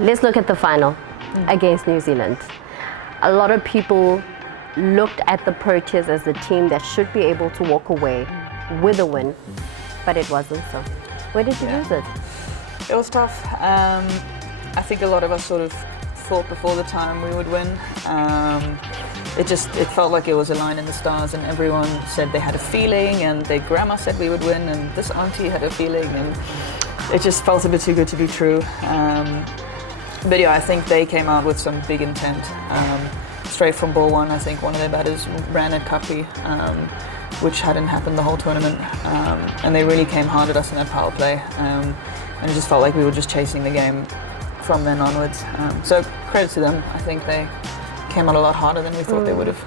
Let's look at the final against New Zealand. A lot of people looked at the Proteas as the team that should be able to walk away with a win, but it wasn't so. Where did you lose it? It was tough. I think a lot of us sort of thought before the time we would win. It felt like it was a line in the stars, and everyone said they had a feeling, and their grandma said we would win, and this auntie had a feeling, and it just felt a bit too good to be true. But yeah, I think they came out with some big intent. Straight from ball one, I think one of their batters ran at Captaincy, which hadn't happened the whole tournament, and they really came hard at us in that power play, and it just felt like we were just chasing the game from then onwards. So credit to them. I think they came out a lot harder than we thought they would have.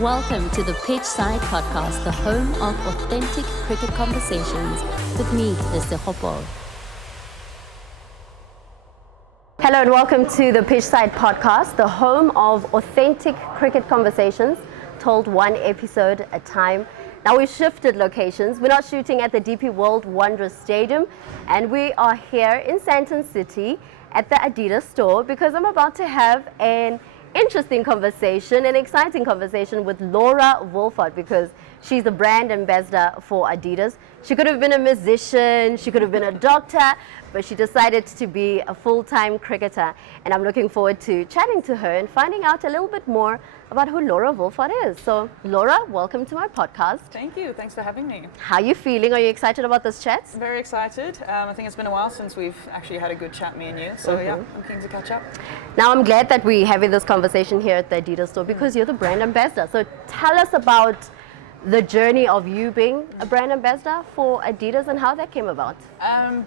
Welcome to the Pitchside Podcast, the home of authentic cricket conversations with me, Mr. Hopo. Hello and welcome to the Pitchside Podcast, the home of authentic cricket conversations told one episode at a time. Now we've shifted locations. We're not shooting at the DP World Wanderers Stadium, and we are here in Sandton City at the Adidas store because I'm about to have an interesting conversation, an exciting conversation with Laura Wolvaardt, because she's the brand ambassador for Adidas. She could have been a musician, she could have been a doctor, but she decided to be a full-time cricketer. And I'm looking forward to chatting to her and finding out a little bit more about who Laura Wolvaardt is. So Laura, welcome to my podcast. Thank you, thanks for having me. How are you feeling? Are you excited about this chat? Very excited. I think it's been a while since we've actually had a good chat, me and you. So yeah, I'm keen to catch up. Now I'm glad that we're having this conversation here at the Adidas store because you're the brand ambassador. So tell us about the journey of you being a brand ambassador for Adidas and how that came about.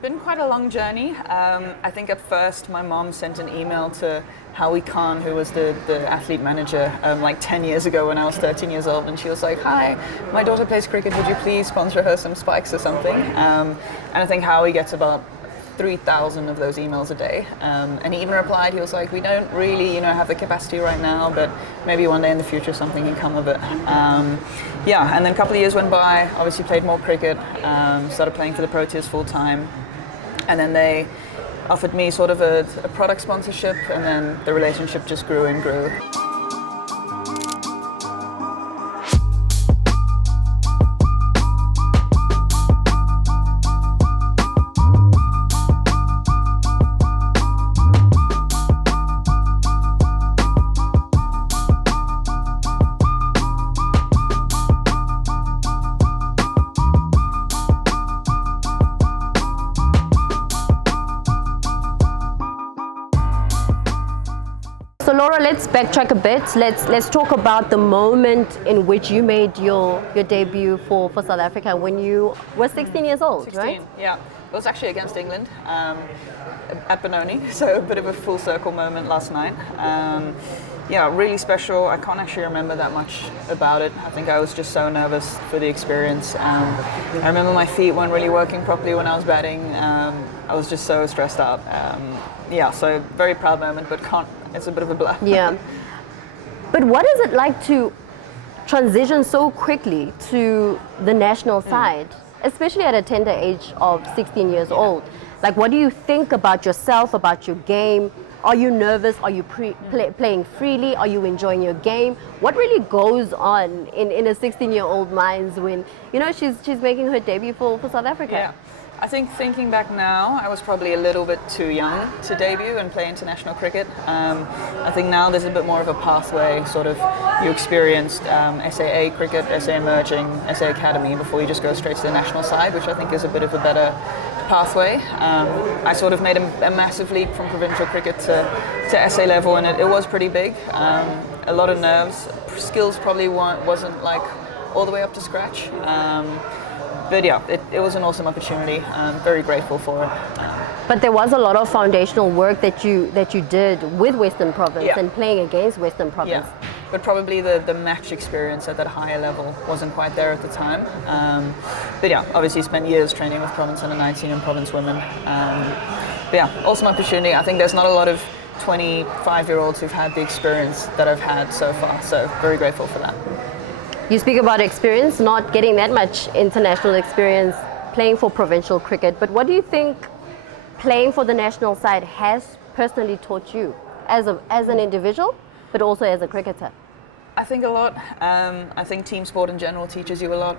Been quite a long journey. I think at first my mom sent an email to Howie Khan, who was the athlete manager, like 10 years ago when I was 13 years old, and she was like, "Hi, my daughter plays cricket, would you please sponsor her some spikes or something?" And I think Howie gets about 3,000 of those emails a day, and he even replied, he was like, "We don't really have the capacity right now, but maybe one day in the future something can come of it." Yeah, and then a couple of years went by, obviously played more cricket, started playing for the Proteas full time, and then they offered me sort of a product sponsorship, and then the relationship just grew and grew. So Laura, let's backtrack a bit. Let's talk about the moment in which you made your debut for South Africa when you were 16 years old, 16, right? yeah. It was actually against England at Benoni, so a bit of a full circle moment last night. Yeah, really special. I can't actually remember that much about it. I think I was just so nervous for the experience. I remember my feet weren't really working properly when I was batting. I was just so stressed out. Yeah, so very proud moment, but it's a bit of a blur. Yeah. But what is it like to transition so quickly to the national side, especially at a tender age of 16 years old? Like, what do you think about yourself, about your game? Are you nervous? Are you playing freely? Are you enjoying your game? What really goes on in a 16-year-old mind when, she's making her debut for South Africa? Yeah. I think thinking back now, I was probably a little bit too young to debut and play international cricket. I think now there's a bit more of a pathway, sort of you experienced SAA cricket, SA Emerging, SA Academy before you just go straight to the national side, which I think is a bit of a better pathway. I sort of made a massive leap from provincial cricket to SA level, and it was pretty big. A lot of nerves. Skills probably wasn't like all the way up to scratch. But yeah, it was an awesome opportunity. I'm very grateful for it. But there was a lot of foundational work that you did with Western Province and playing against Western Province. Yeah, but probably the match experience at that higher level wasn't quite there at the time. But yeah, obviously spent years training with Province Under 19 and Province Women. But yeah, awesome opportunity. I think there's not a lot of 25-year-olds who've had the experience that I've had so far. So very grateful for that. You speak about experience, not getting that much international experience playing for provincial cricket, but what do you think playing for the national side has personally taught you as an individual, but also as a cricketer? I think a lot. I think team sport in general teaches you a lot.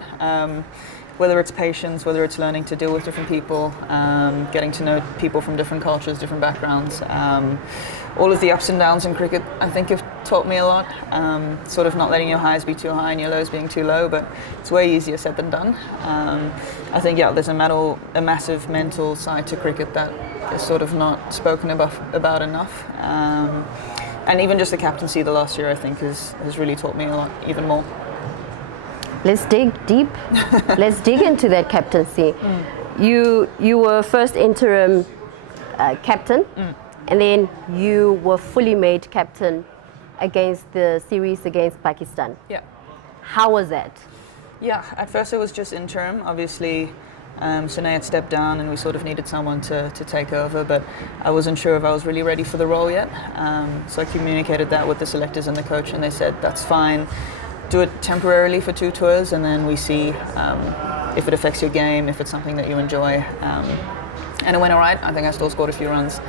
Whether it's patience, whether it's learning to deal with different people, getting to know people from different cultures, different backgrounds. All of the ups and downs in cricket, I think, have taught me a lot. Sort of not letting your highs be too high and your lows being too low, but it's way easier said than done. I think, there's a massive mental side to cricket that is sort of not spoken about enough. And even just the captaincy the last year, I think, has really taught me a lot, even more. Let's dig deep. Let's dig into that captaincy. You were first interim captain, and then you were fully made captain against the series against Pakistan. Yeah. How was that? Yeah, at first it was just interim. Obviously, Sunay had stepped down and we sort of needed someone to take over, but I wasn't sure if I was really ready for the role yet. So I communicated that with the selectors and the coach, and they said, that's fine. Do it temporarily for 2 tours, and then we see if it affects your game, if it's something that you enjoy. And it went all right. I think I still scored a few runs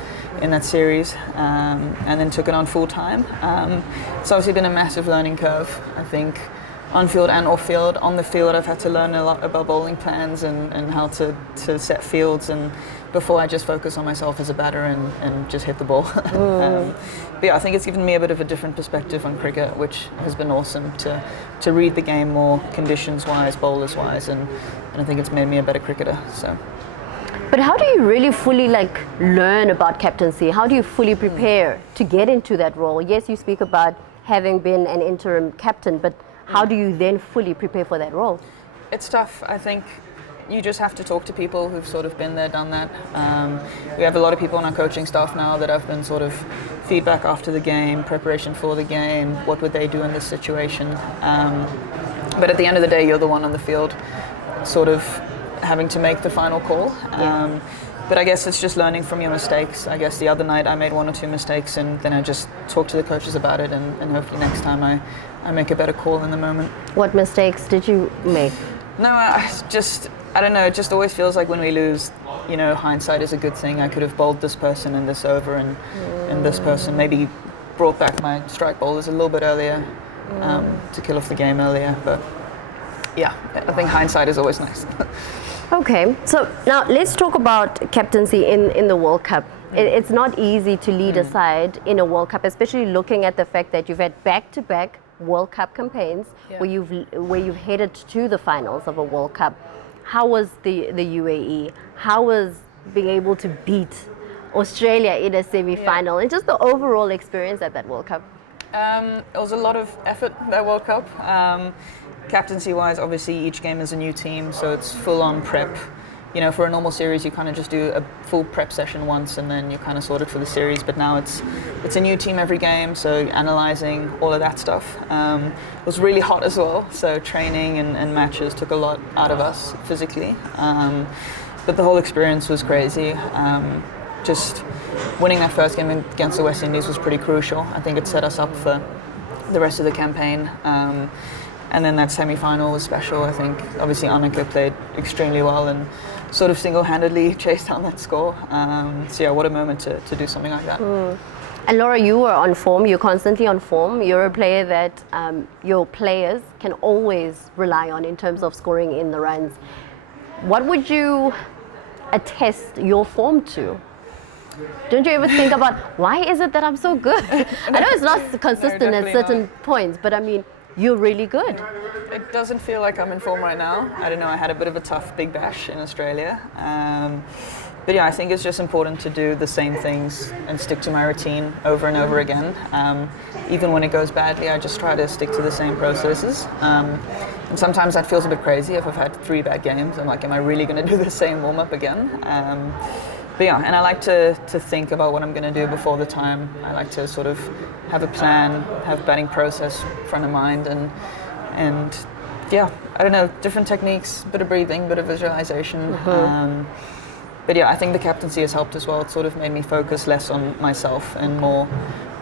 in that series, and then took it on full time. It's obviously been a massive learning curve, I think, on field and off field. On the field, I've had to learn a lot about bowling plans and how to set fields, and before I just focus on myself as a batter and just hit the ball. But yeah, I think it's given me a bit of a different perspective on cricket, which has been awesome to read the game more conditions-wise, bowlers-wise, and I think it's made me a better cricketer. So. But how do you really fully learn about captaincy? How do you fully prepare to get into that role? Yes, you speak about having been an interim captain, but how do you then fully prepare for that role? It's tough. I think you just have to talk to people who've sort of been there, done that. We have a lot of people on our coaching staff now that have been sort of feedback after the game, preparation for the game, what would they do in this situation. But at the end of the day, you're the one on the field sort of having to make the final call. But I guess it's just learning from your mistakes. I guess the other night I made 1 or 2 mistakes, and then I just talked to the coaches about it, and hopefully next time I make a better call in the moment. What mistakes did you make? No, I don't know, it just always feels like when we lose, hindsight is a good thing. I could have bowled this person in this over and this person, maybe brought back my strike bowlers a little bit earlier to kill off the game earlier. But yeah, I think hindsight is always nice. Okay, so now let's talk about captaincy in the World Cup. It's not easy to lead a side in a World Cup, especially looking at the fact that you've had back-to-back World Cup campaigns where you've headed to the finals of a World Cup. How was the UAE? How was being able to beat Australia in a semi-final, and just the overall experience at that World Cup? It was a lot of effort, that World Cup. Captaincy-wise, obviously each game is a new team, so it's full-on prep. For a normal series, you kind of just do a full prep session once, and then you kind of sort it for the series. But now it's a new team every game, so analysing all of that stuff. It was really hot as well, so training and matches took a lot out of us physically. But the whole experience was crazy. Just winning that first game against the West Indies was pretty crucial. I think it set us up for the rest of the campaign. And then that semi-final was special. I think obviously Annika played extremely well and sort of single-handedly chased down that score. So yeah, what a moment to do something like that. And Laura, you were on form. You're constantly on form. You're a player that your players can always rely on in terms of scoring in the runs. What would you attest your form to? Don't you ever think about, why is it that I'm so good? I know it's not consistent at certain points, but I mean, you're really good. It doesn't feel like I'm in form right now. I don't know, I had a bit of a tough big bash in Australia. But yeah, I think it's just important to do the same things and stick to my routine over and over again. Even when it goes badly, I just try to stick to the same processes. And sometimes that feels a bit crazy. If I've had 3 bad games, I'm like, am I really going to do the same warm-up again? But yeah, and I like to think about what I'm going to do before the time. I like to sort of have a plan, have batting process front of mind, and yeah, I don't know, different techniques, bit of breathing, bit of visualization. But yeah, I think the captaincy has helped as well. It sort of made me focus less on myself and more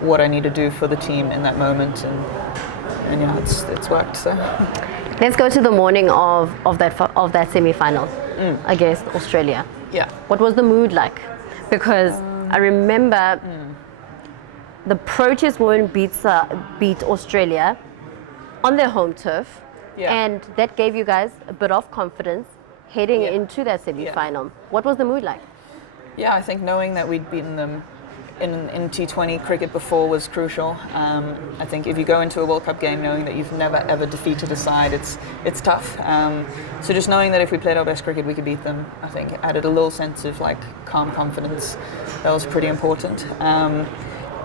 what I need to do for the team in that moment, and yeah, it's worked. So Let's go to the morning of that semi-final against Australia. yeah. What was the mood like? Because I remember the Proteas won't beat Australia on their home turf, and that gave you guys a bit of confidence heading into that semi-final. What was the mood like? Yeah, I think knowing that we'd beaten them in T20 cricket before was crucial. I think if you go into a World Cup game knowing that you've never ever defeated a side, it's tough. So just knowing that if we played our best cricket we could beat them, I think added a little sense of like calm confidence. That was pretty important.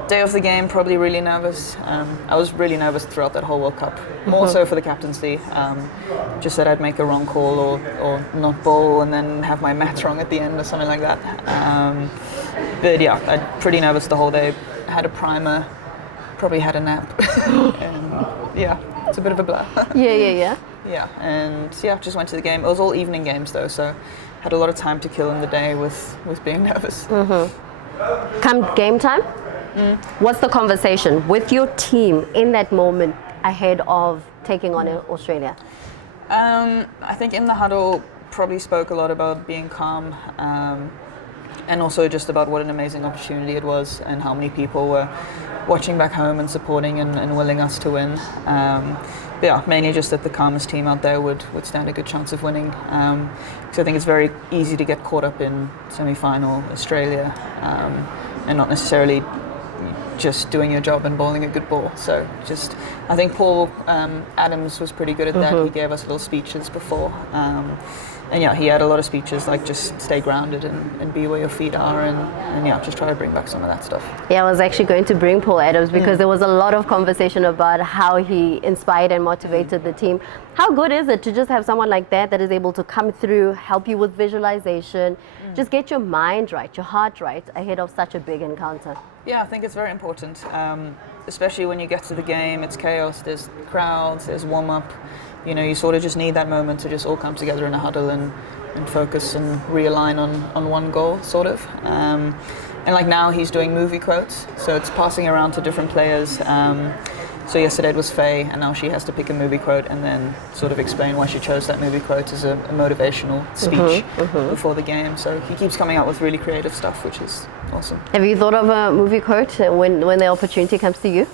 Day of the game, probably really nervous. I was really nervous throughout that whole World Cup, more so for the captaincy. Just that I'd make a wrong call or not bowl and then have my maths wrong at the end or something like that. But yeah, I'm pretty nervous the whole day. Had a primer, probably had a nap. And yeah, it's a bit of a blur. Yeah. Yeah, and yeah, just went to the game. It was all evening games though, so had a lot of time to kill in the day with being nervous. Come game time, what's the conversation with your team in that moment ahead of taking on Australia? I think in the huddle probably spoke a lot about being calm, and also just about what an amazing opportunity it was and how many people were watching back home and supporting and willing us to win. But yeah, mainly just that the calmest team out there would stand a good chance of winning. Because I think it's very easy to get caught up in semi-final Australia and not necessarily just doing your job and bowling a good ball. So just, I think Paul Adams was pretty good at that. He gave us little speeches before. And yeah, he had a lot of speeches like just stay grounded and be where your feet are and yeah, just try to bring back some of that stuff. Yeah, I was actually going to bring Paul Adams because there was a lot of conversation about how he inspired and motivated the team. How good is it to just have someone like that is able to come through, help you with visualization, just get your mind right, your heart right ahead of such a big encounter? Yeah, I think it's very important, especially when you get to the game, it's chaos, there's crowds, there's warm-up. You know, you sort of just need that moment to just all come together in a huddle and focus and realign on one goal, sort of. And like now he's doing movie quotes, so it's passing around to different players. So yesterday it was Faye, and now she has to pick a movie quote and then sort of explain why she chose that movie quote as a motivational speech before the game. So he keeps coming out with really creative stuff, which is awesome. Have you thought of a movie quote when the opportunity comes to you?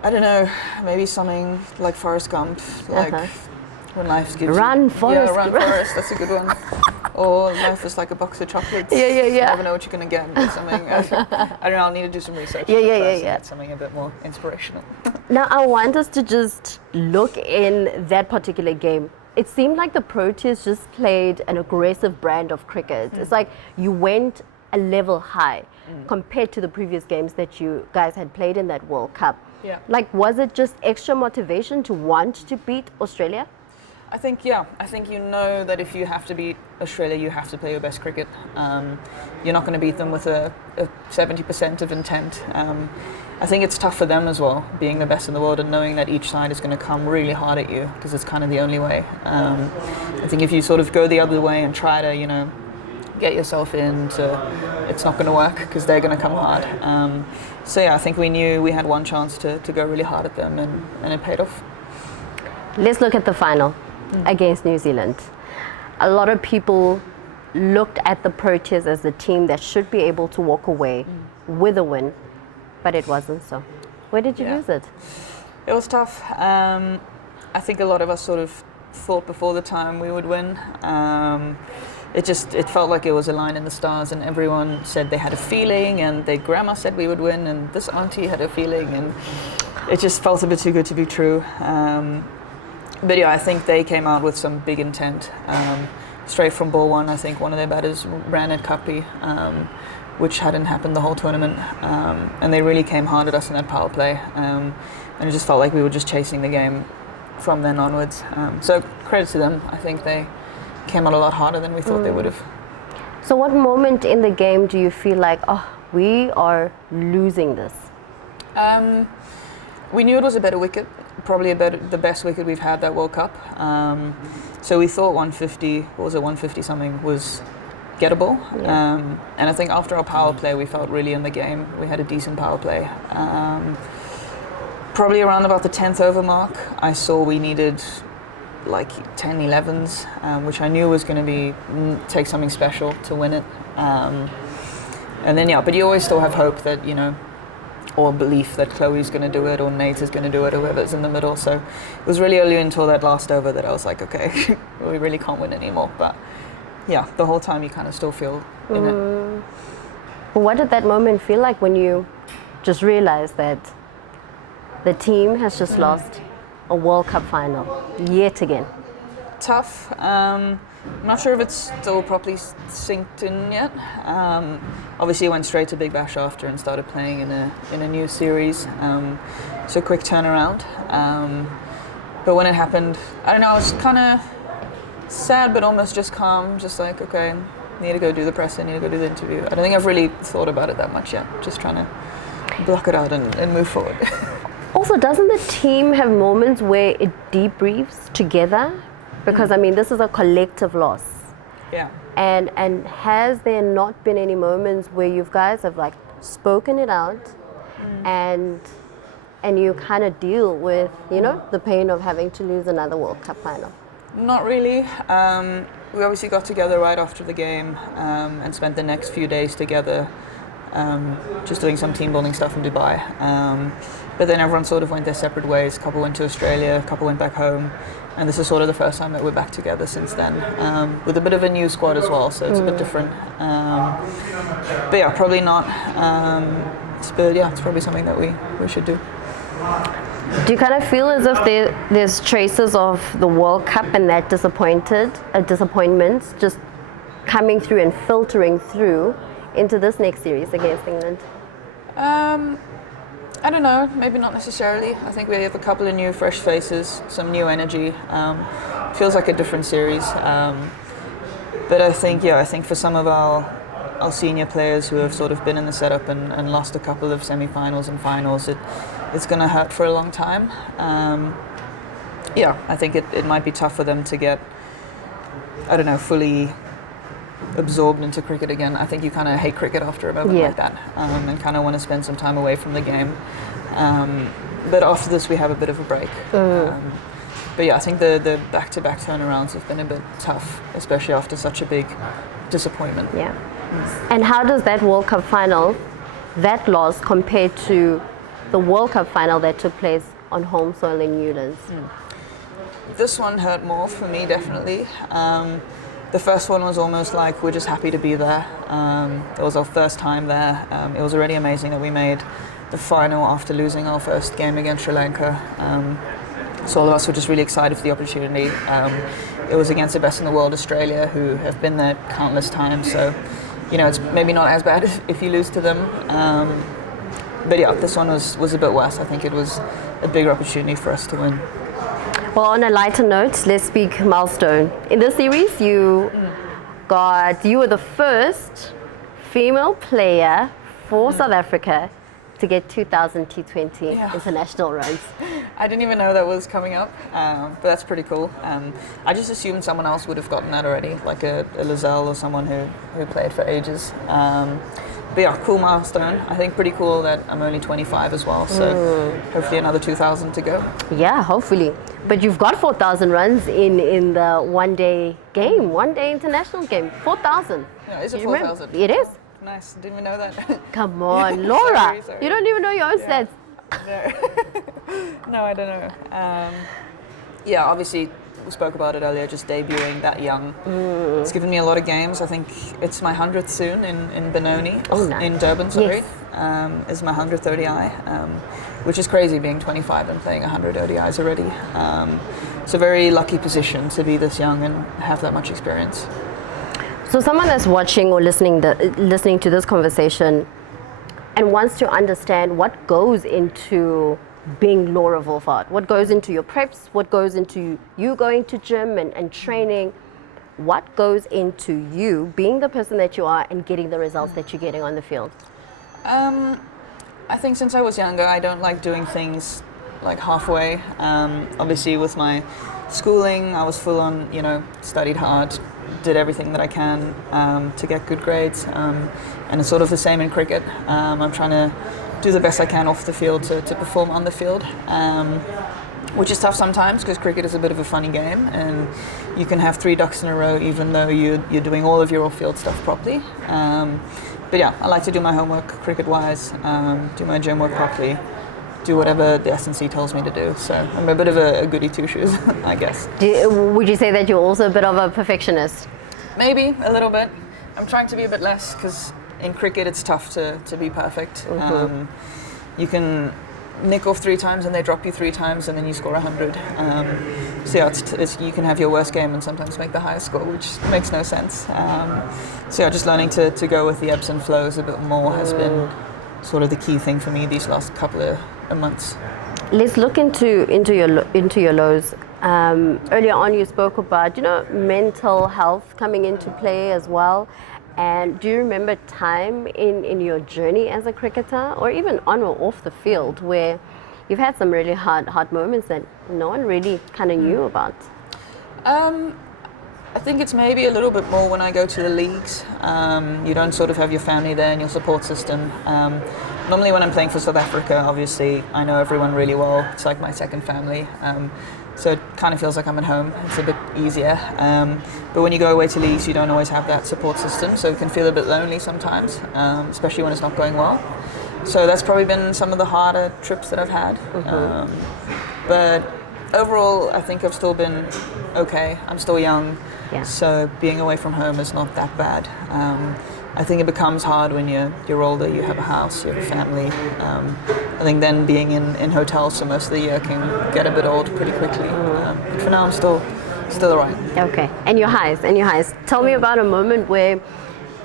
I don't know, maybe something like Forrest Gump, like when life gives Run, you... Forrest. Yeah, run, Forrest, that's a good one. Or life is like a box of chocolates. Yeah. You never know what you're going to get. Or something. I don't know, I'll need to do some research. Get something a bit more inspirational. Now, I want us to just look in that particular game. It seemed like the Proteas just played an aggressive brand of cricket. It's like you went a level high compared to the previous games that you guys had played in that World Cup. Yeah. Like, was it just extra motivation to want to beat Australia? I think you know that if you have to beat Australia, you have to play your best cricket. You're not going to beat them with a 70% of intent. I think it's tough for them as well, being the best in the world and knowing that each side is going to come really hard at you because it's kind of the only way. I think if you sort of go the other way and try to, you know, get yourself into, it's not going to work because they're going to come hard. So yeah, I think we knew we had one chance to go really hard at them and it paid off. Let's look at the final against New Zealand. A lot of people looked at the Proteas as the team that should be able to walk away with a win, but it wasn't so. Where did you lose it? It was tough. I think a lot of us sort of thought before the time we would win. It felt like it was a line in the stars and everyone said they had a feeling and their grandma said we would win and this auntie had a feeling and it just felt a bit too good to be true. But yeah, I think they came out with some big intent. Straight from ball one, I think one of their batters ran at Kapi, which hadn't happened the whole tournament. And they really came hard at us in that power play. And it just felt like we were just chasing the game from then onwards. So credit to them. I think they came out a lot harder than we thought they would have. So what moment in the game do you feel like, we are losing this? We knew it was a better wicket, probably the best wicket we've had that World Cup. So we thought 150, what was it, 150 something was gettable. And I think after our power play, we felt really in the game. We had a decent power play. Probably around about the 10th over mark, I saw we needed like 10 11s, which I knew was going to take something special to win it. And then, but you always still have hope that, or belief that Chloe's going to do it, or Nate is going to do it, or whoever's in the middle. So it was really early until that last over that I was like, okay, we really can't win anymore. But the whole time you kind of still feel in it. What did that moment feel like when you just realized that the team has just lost a World Cup final yet again? Tough. I'm not sure if it's still properly synced in yet. Obviously, I went straight to Big Bash after and started playing in a new series. So quick turnaround. But when it happened, I don't know. I was kind of sad, but almost just calm. Just like, okay, need to go do the press. I need to go do the interview. I don't think I've really thought about it that much yet. Just trying to block it out and move forward. Also, doesn't the team have moments where it debriefs together? Because, this is a collective loss. Yeah. And has there not been any moments where you guys have, like, spoken it out and you kind of deal with, the pain of having to lose another World Cup final? Not really. We obviously got together right after the game and spent the next few days together just doing some team building stuff in Dubai. But then everyone sort of went their separate ways. A couple went to Australia, a couple went back home. And this is sort of the first time that we're back together since then, with a bit of a new squad as well, so it's a bit different. But probably not. But it's probably something that we should do. Do you kind of feel as if there's traces of the World Cup and that disappointment just coming through and filtering through into this next series against England? I don't know, maybe not necessarily. I think we have a couple of new fresh faces, some new energy. Feels like a different series. But I think for some of our senior players who have sort of been in the setup and lost a couple of semi-finals and finals, it's going to hurt for a long time. I think it might be tough for them to get, fully absorbed into cricket again. I think you kind of hate cricket after a moment like that, and kind of want to spend some time away from the game. But after this, we have a bit of a break. But I think the back-to-back turnarounds have been a bit tough, especially after such a big disappointment. Yeah. And how does that World Cup final, that loss, compare to the World Cup final that took place on home soil in Newlands? This one hurt more for me, definitely. The first one was almost like we're just happy to be there. It was our first time there. It was already amazing that we made the final after losing our first game against Sri Lanka. So all of us were just really excited for the opportunity. It was against the best in the world, Australia, who have been there countless times. So, it's maybe not as bad if you lose to them. But this one was a bit worse. I think it was a bigger opportunity for us to win. Well, on a lighter note, let's speak milestone. In this series, you were the first female player for South Africa to get 2,000 T20 international runs. I didn't even know that was coming up, but that's pretty cool. I just assumed someone else would have gotten that already, like a Lizelle or someone who played for ages. But cool milestone. I think pretty cool that I'm only 25 as well, so hopefully another 2,000 to go. Yeah, hopefully. But you've got 4,000 runs in the one-day international game. 4,000. Yeah, is it 4,000? It is. Nice, didn't even know that. Come on, Laura. Sorry. You don't even know your own stats. No, I don't know. Obviously, we spoke about it earlier, just debuting that young. It's given me a lot of games. I think it's my 100th soon in Benoni, nice. in Durban, sorry. Yes. Is my 100th ODI, which is crazy being 25 and playing 100 ODIs already. It's a very lucky position to be this young and have that much experience. So someone that's watching or listening to this conversation and wants to understand what goes into being Laura Wolvaardt, what goes into your preps, what goes into you going to gym and training, what goes into you being the person that you are and getting the results that you're getting on the field? I think since I was younger, I don't like doing things like halfway. Obviously with my schooling, I was full on, studied hard, did everything that I can to get good grades. And it's sort of the same in cricket. I'm trying to do the best I can off the field to perform on the field. Which is tough sometimes because cricket is a bit of a funny game and you can have 3 ducks in a row even though you're doing all of your off-field stuff properly. But yeah, I like to do my homework cricket-wise, do my gym work properly, do whatever the S&C tells me to do. So I'm a bit of a goody two-shoes, I guess. Would you say that you're also a bit of a perfectionist? Maybe, a little bit. I'm trying to be a bit less because in cricket it's tough to be perfect. Mm-hmm. You can nick off 3 times and they drop you 3 times and then you score 100. So yeah, you can have your worst game and sometimes make the highest score, which makes no sense. So yeah, just learning to go with the ebbs and flows a bit more has been sort of the key thing for me these last couple of months. Let's look into your lows. Earlier on you spoke about mental health coming into play as well. And do you remember time in your journey as a cricketer, or even on or off the field, where you've had some really hard moments that no one really kind of knew about? I think it's maybe a little bit more when I go to the leagues. You don't sort of have your family there and your support system. Normally when I'm playing for South Africa, obviously, I know everyone really well. It's like my second family. So it kind of feels like I'm at home. It's a bit easier. But when you go away to leagues, you don't always have that support system, so it can feel a bit lonely sometimes, especially when it's not going well. So that's probably been some of the harder trips that I've had. Mm-hmm. But overall, I think I've still been okay. I'm still young, so being away from home is not that bad. I think it becomes hard when you're older, you have a house, you have a family. I think then being in hotels for most of the year can get a bit old pretty quickly. But for now, I'm still all right. Okay, and your highs. Tell me about a moment where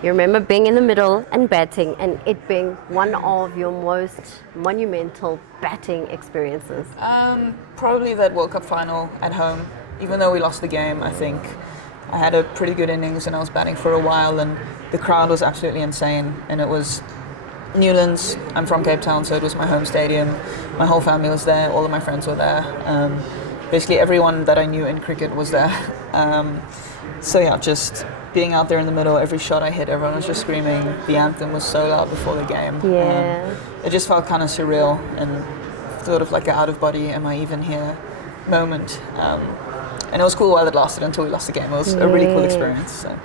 you remember being in the middle and batting and it being one of your most monumental batting experiences. Probably that World Cup final at home. Even though we lost the game, I think I had a pretty good innings and I was batting for a while and the crowd was absolutely insane. And it was Newlands. I'm from Cape Town, so it was my home stadium. My whole family was there, all of my friends were there. Basically everyone that I knew in cricket was there. So yeah, just being out there in the middle, every shot I hit, everyone was just screaming. The anthem was so loud before the game. Yeah. It just felt kind of surreal and sort of like an out-of-body, am I even here moment. And it was cool while it lasted until we lost the game. It was a really cool experience. So.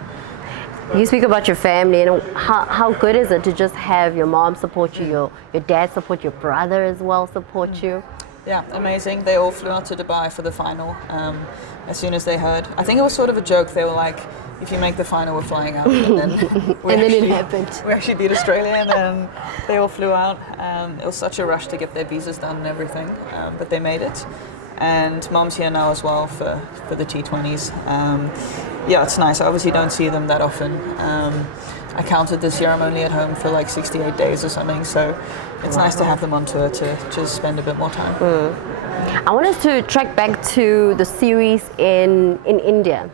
You speak about your family and how good is it to just have your mom support you, your dad support, your brother as well support you? Yeah, amazing. They all flew out to Dubai for the final as soon as they heard. I think it was sort of a joke. They were like, if you make the final, we're flying out. And then, it happened. We actually beat Australia and then they all flew out. It was such a rush to get their visas done and everything, but they made it. And Mom's here now as well for the T20s. Yeah, it's nice. I obviously don't see them that often. I counted this year I'm only at home for like 68 days or something, so it's nice to have them on tour to just spend a bit more time. I wanted to track back to the series in India.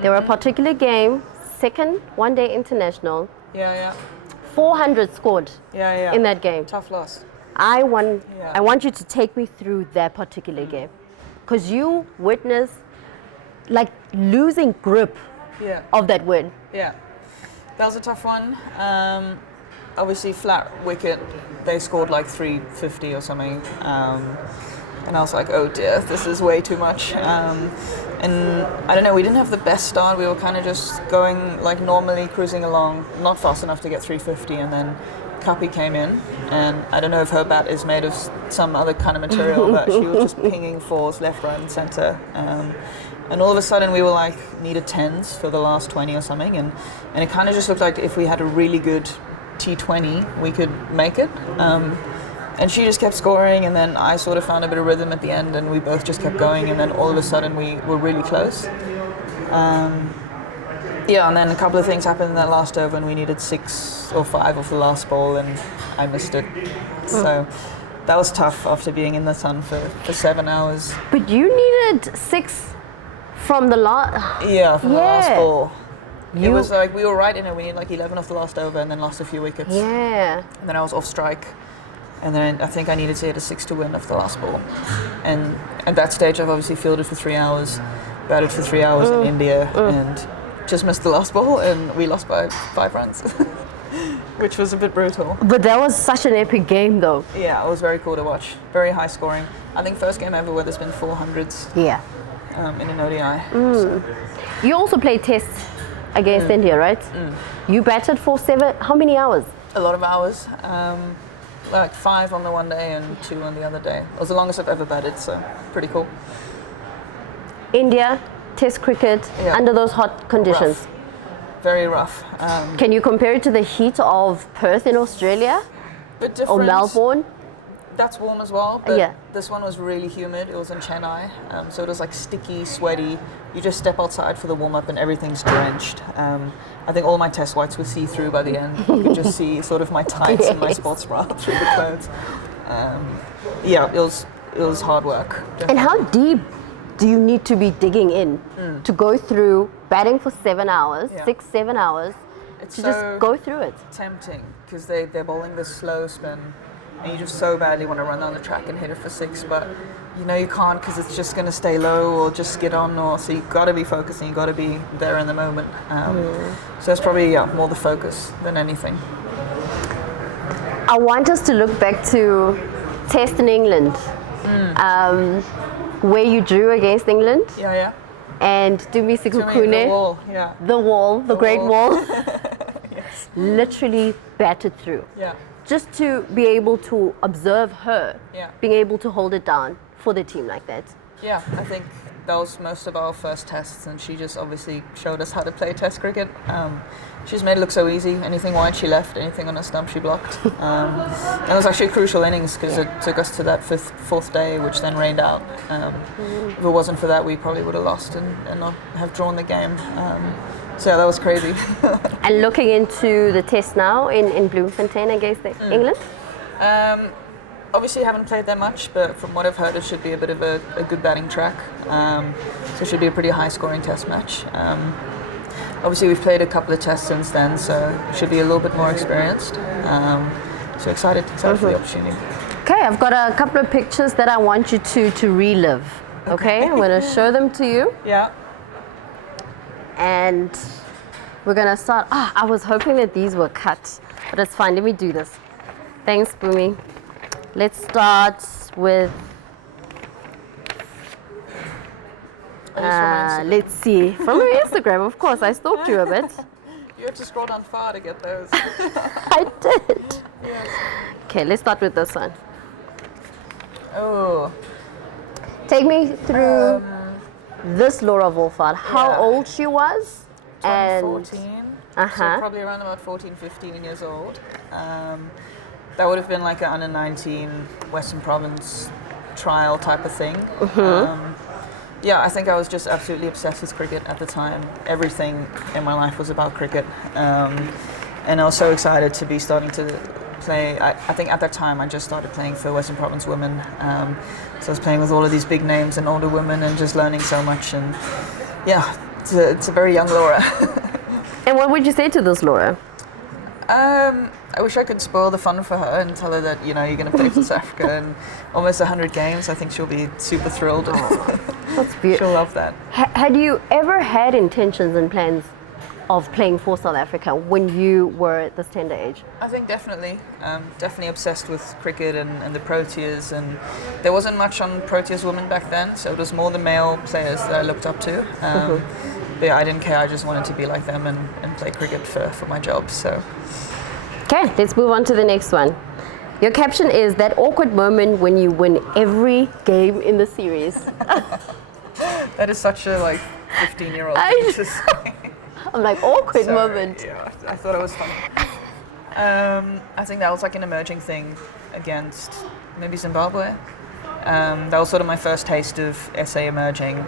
There were a particular game, second one-day international. Yeah. 400 scored in that game. Tough loss. I want you to take me through that particular game, because you witnessed like losing grip of that win. Yeah, that was a tough one. Obviously flat wicket, they scored like 350 or something. And I was like, oh dear, this is way too much. And I don't know, we didn't have the best start. We were kind of just going like normally, cruising along, not fast enough to get 350, and then Kapi came in, and I don't know if her bat is made of some other kind of material, but she was just pinging fours left, right and centre. And all of a sudden we were like, needed 10s for the last 20 or something, and it kind of just looked like if we had a really good T20, we could make it. And she just kept scoring, and then I sort of found a bit of rhythm at the end, and we both just kept going, and then all of a sudden we were really close. And then a couple of things happened in that last over, and we needed 6 or 5 off the last ball, and I missed it. So that was tough after being in the sun for 7 hours. But you needed 6 from the last... Yeah, from the last ball. It was like, we were right in it, we needed like 11 off the last over, and then lost a few wickets. Yeah. And then I was off strike. And then I think I needed to hit a 6 to win off the last ball. And at that stage, I've obviously fielded for 3 hours, batted for 3 hours in India, and just missed the last ball, and we lost by 5 runs, which was a bit brutal. But that was such an epic game, though. Yeah, it was very cool to watch. Very high scoring. I think first game ever where there's been 400s Yeah. in an ODI. So. You also played tests against India, right? You batted for 7, how many hours? A lot of hours. Like 5 on the one day and 2 on the other day. It was the longest I've ever batted, so pretty cool. India, test cricket, under those hot conditions. Rough. Very rough. Can you compare it to the heat of Perth in Australia? Bit different. Or Melbourne? That's warm as well, but Yeah. this one was really humid. It was in Chennai, so it was like sticky, sweaty. You just step outside for the warm-up and everything's drenched. I think all my test whites were see-through by the end. You could just see sort of my tights and my sports bra through the clothes. Yeah, it was hard work. Definitely. And how deep do you need to be digging in to go through batting for 7 hours, 6-7 hours, It's to so just go through it? tempting because they're bowling this slow spin, and you just so badly want to run down the track and hit it for 6, but you know you can't because it's just going to stay low or just skid on, or so you've got to be focusing, you've got to be there in the moment. So it's probably more the focus than anything. I want us to look back to test in England, where you drew against England, Yeah. and Tumi To me, the Sikukune, wall, yeah. the Great wall. Wall, Yes. literally batted through. Yeah. Just to be able to observe her, Yeah. being able to hold it down for the team like that. Yeah, I think that was most of our first tests, and she just obviously showed us how to play test cricket. She's made it look so easy. Anything wide she left, anything on a stump she blocked. And it was actually a crucial innings because it took us to that fourth day, which then rained out. If it wasn't for that, we probably would have lost and not have drawn the game. So yeah, that was crazy. And looking into the test now in Bloemfontein against England? Obviously, haven't played that much, but from what I've heard, it should be a bit of a good batting track. So it should be a pretty high-scoring test match. Obviously, we've played a couple of tests since then, so it should be a little bit more experienced. So excited for the opportunity. Okay, I've got a couple of pictures that I want you to relive. Okay, I'm going to show them to you. Yeah. And we're going to start. I was hoping that these were cut, but it's fine. Let me do this. Thanks, Boomy. Let's start with, let's see, from your Instagram, of course, I stalked you a bit. You have to scroll down far to get those. I did. Yes. Okay, let's start with this one. Oh. Take me through this Laura Wolvaardt, how old she was. 14. So Uh-huh. probably around about 14, 15 years old. That would have been like an under 19 Western Province trial type of thing. Yeah, I think I was just absolutely obsessed with cricket at the time. Everything in my life was about cricket. And I was so excited to be starting to play. I think at that time I just started playing for Western Province women. So I was playing with all of these big names and older women and just learning so much. And yeah, it's a very young Laura. And what would you say to this Laura? I wish I could spoil the fun for her and tell her that, you know, you're going to play for South Africa in almost 100 games. I think she'll be super thrilled. That's beautiful. She'll love that. Had you ever had intentions and plans of playing for South Africa when you were at this tender age? I think definitely. Definitely obsessed with cricket and the Proteas. And there wasn't much on Proteas women back then, so it was more the male players that I looked up to. But yeah, I didn't care. I just wanted to be like them and play cricket for my job. So. Okay, let's move on to the next one. Your caption is that awkward moment when you win every game in the series. That is such a 15-year-old thing to say. I'm like, awkward Sorry, moment. Yeah, I thought it was funny. I think that was like an emerging thing against maybe Zimbabwe. That was sort of my first taste of SA emerging.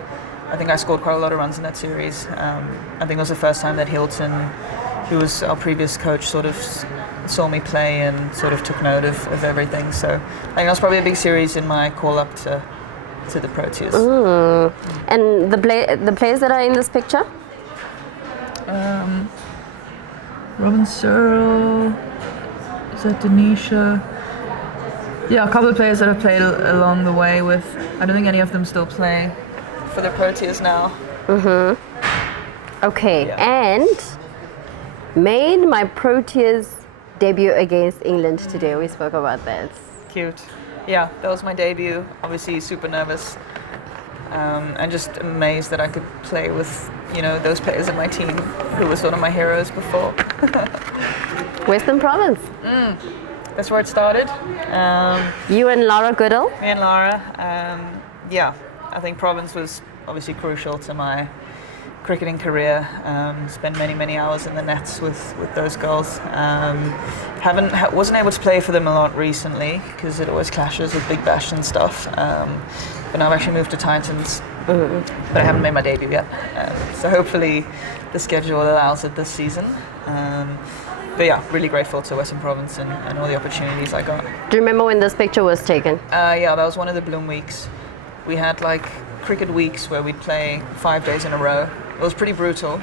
I think I scored quite a lot of runs in that series. I think it was the first time that Hilton, who was our previous coach, sort of saw me play and sort of took note of everything. So I think that was probably a big series in my call up to the Proteas. And the players that are in this picture? Robin Searle, is that Denisha? Yeah, a couple of players that I've played along the way with. I don't think any of them still play for the Proteas now. Okay, Yeah. and made my Proteas debut against England today. We spoke about that. Cute. Yeah, that was my debut. Obviously, super nervous, and just amazed that I could play with, those players in my team who were sort of my heroes before. Western Province. That's where it started. You and Laura Goodall. Me and Laura. Yeah, I think Province was obviously crucial to my cricketing career. Spent many hours in the nets with those girls. Wasn't able to play for them a lot recently because it always clashes with Big Bash and stuff. But now I've actually moved to Titans, but I haven't made my debut yet. So hopefully the schedule allows it this season. But yeah, really grateful to Western Province and all the opportunities I got. Do you remember when this picture was taken? Yeah, that was one of the Bloom weeks. We had like cricket weeks where we'd play 5 days in a row. It was pretty brutal.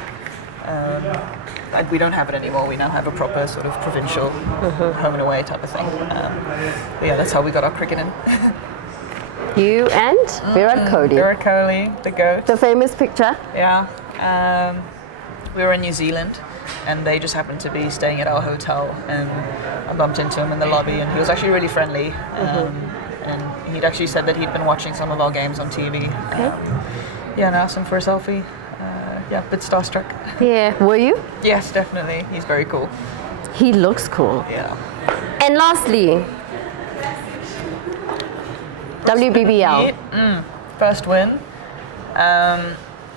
We don't have it anymore. We now have a proper sort of provincial home and away type of thing. But yeah, that's how we got our cricket in. You and Virat Kohli. Virat Kohli, the GOAT. The famous picture. Yeah. We were in New Zealand and they just happened to be staying at our hotel and I bumped into him in the lobby and he was actually really friendly. And he'd actually said that he'd been watching some of our games on TV. Okay. And asked him for a selfie. Yeah, a bit starstruck. Yeah. Were you? Yes, definitely. He's very cool. He looks cool. Yeah. And lastly, WBBL. First win.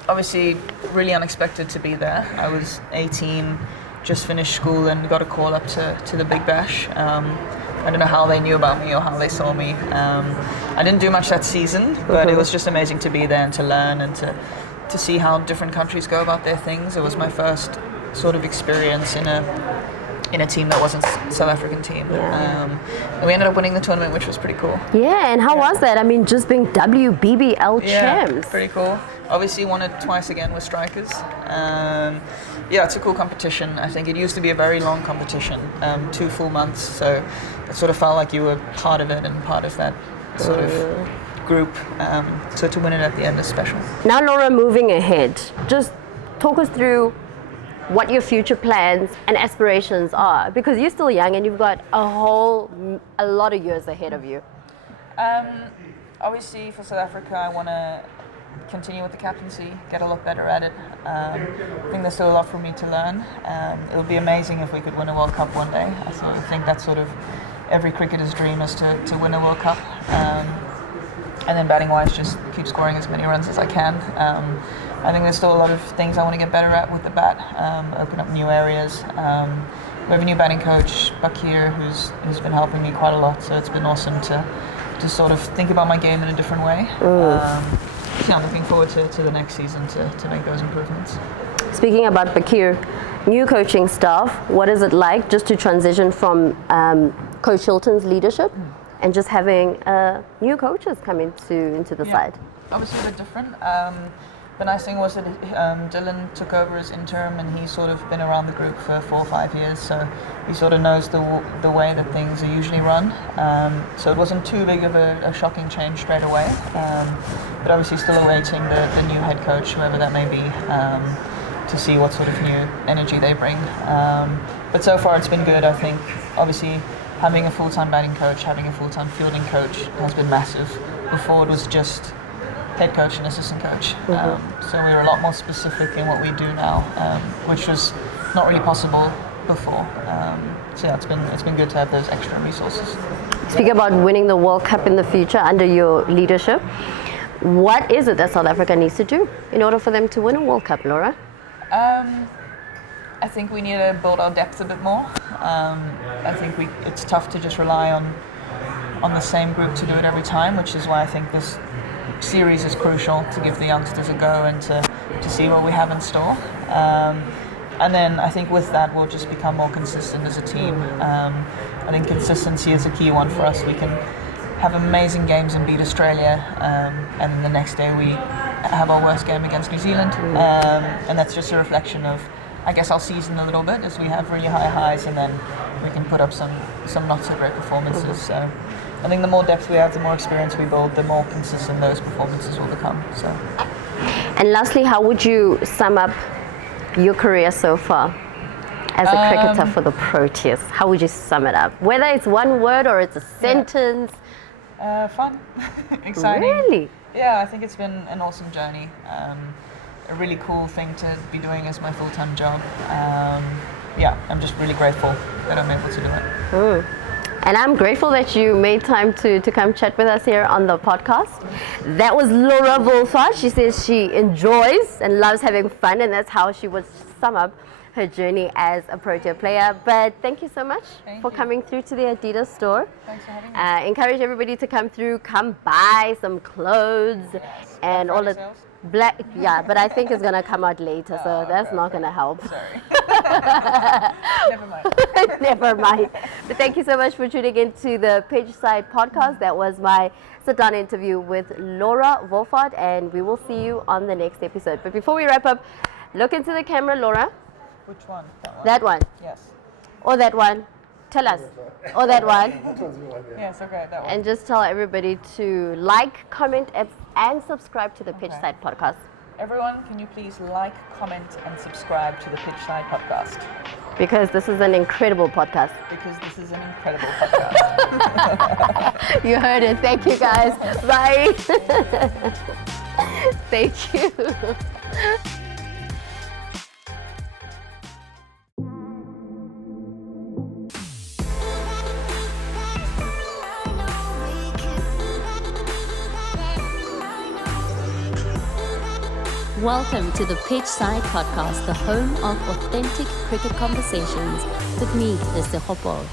Obviously, really unexpected to be there. I was 18, just finished school and got a call up to the Big Bash. I don't know how they knew about me or how they saw me. I didn't do much that season, but it was just amazing to be there and to learn and to see how different countries go about their things. It was my first sort of experience in a team that wasn't a South African team. And we ended up winning the tournament, which was pretty cool. Yeah, and how was that? I mean, just being WBBL champs. Pretty cool. Obviously won it twice again with strikers. Yeah, it's a cool competition. I think it used to be a very long competition, 2 full months, so it sort of felt like you were part of it and part of that sort of group. So to win it at the end is special. Now, Laura, moving ahead, just talk us through what your future plans and aspirations are, because you're still young and you've got a lot of years ahead of you. Obviously for South Africa I want to continue with the captaincy, get a lot better at it. I think there's still a lot for me to learn. It would be amazing if we could win a World Cup one day. I think that's sort of every cricketer's dream is to win a World Cup. And then batting wise, just keep scoring as many runs as I can. I think there's still a lot of things I want to get better at with the bat, open up new areas. We have a new batting coach, Bakir, who's been helping me quite a lot, so it's been awesome to sort of think about my game in a different way. So I'm looking forward to the next season to make those improvements. Speaking about Bakir, new coaching staff, what is it like just to transition from Coach Hilton's leadership and just having new coaches come into the side? Obviously a bit different. The nice thing was that Dylan took over as interim and he's sort of been around the group for 4 or 5 years, so he sort of knows the way that things are usually run. So it wasn't too big of a shocking change straight away, but obviously still awaiting the new head coach, whoever that may be, to see what sort of new energy they bring. But so far it's been good. I think obviously having a full-time batting coach, having a full-time fielding coach has been massive. Before it was just head coach and assistant coach. So we were a lot more specific in what we do now, which was not really possible before. So yeah, it's been good to have those extra resources. Speak about winning the World Cup in the future under your leadership. What is it that South Africa needs to do in order for them to win a World Cup, Laura? I think we need to build our depth a bit more. I think it's tough to just rely on the same group to do it every time, which is why I think this series is crucial to give the youngsters a go and to see what we have in store. And then I think with that we'll just become more consistent as a team. I think consistency is a key one for us. We can have amazing games and beat Australia, and then the next day we have our worst game against New Zealand, and that's just a reflection of, I guess, our season a little bit, as we have really high highs and then we can put up some not so great performances. So I think the more depth we have, the more experience we build, the more consistent those performances will become. So. And lastly, how would you sum up your career so far as a cricketer for the Proteas? How would you sum it up? Whether it's one word or it's a sentence. Fun, exciting. Really? Yeah, I think it's been an awesome journey. A really cool thing to be doing as my full-time job. Yeah, I'm just really grateful that I'm able to do it. And I'm grateful that you made time to come chat with us here on the podcast. That was Laura Wolvaardt. She says she enjoys and loves having fun, and that's how she would sum up her journey as a Protea player. But thank you so much for coming through to the Adidas store. Thanks for having me. Encourage everybody to come through, come buy some clothes and all the black. Yeah, but I think it's gonna come out later, so that's not gonna help. Sorry. Never mind. Never mind. But thank you so much for tuning in to the Pitchside Podcast. That was my sit-down interview with Laura Wolvaardt, and we will see you on the next episode. But before we wrap up, look into the camera, Laura. Which one? That one. Yes. Or that one. Tell us. Or that one. Yes, okay, that one. And just tell everybody to like, comment, and subscribe to the Pitchside Podcast. Everyone, can you please like, comment, and subscribe to the Pitchside Podcast? Because this is an incredible podcast. Because this is an incredible podcast. You heard it. Thank you, guys. Bye. Thank you. Welcome to the Pitchside Podcast, the home of authentic cricket conversations with me, Mr. Hopo.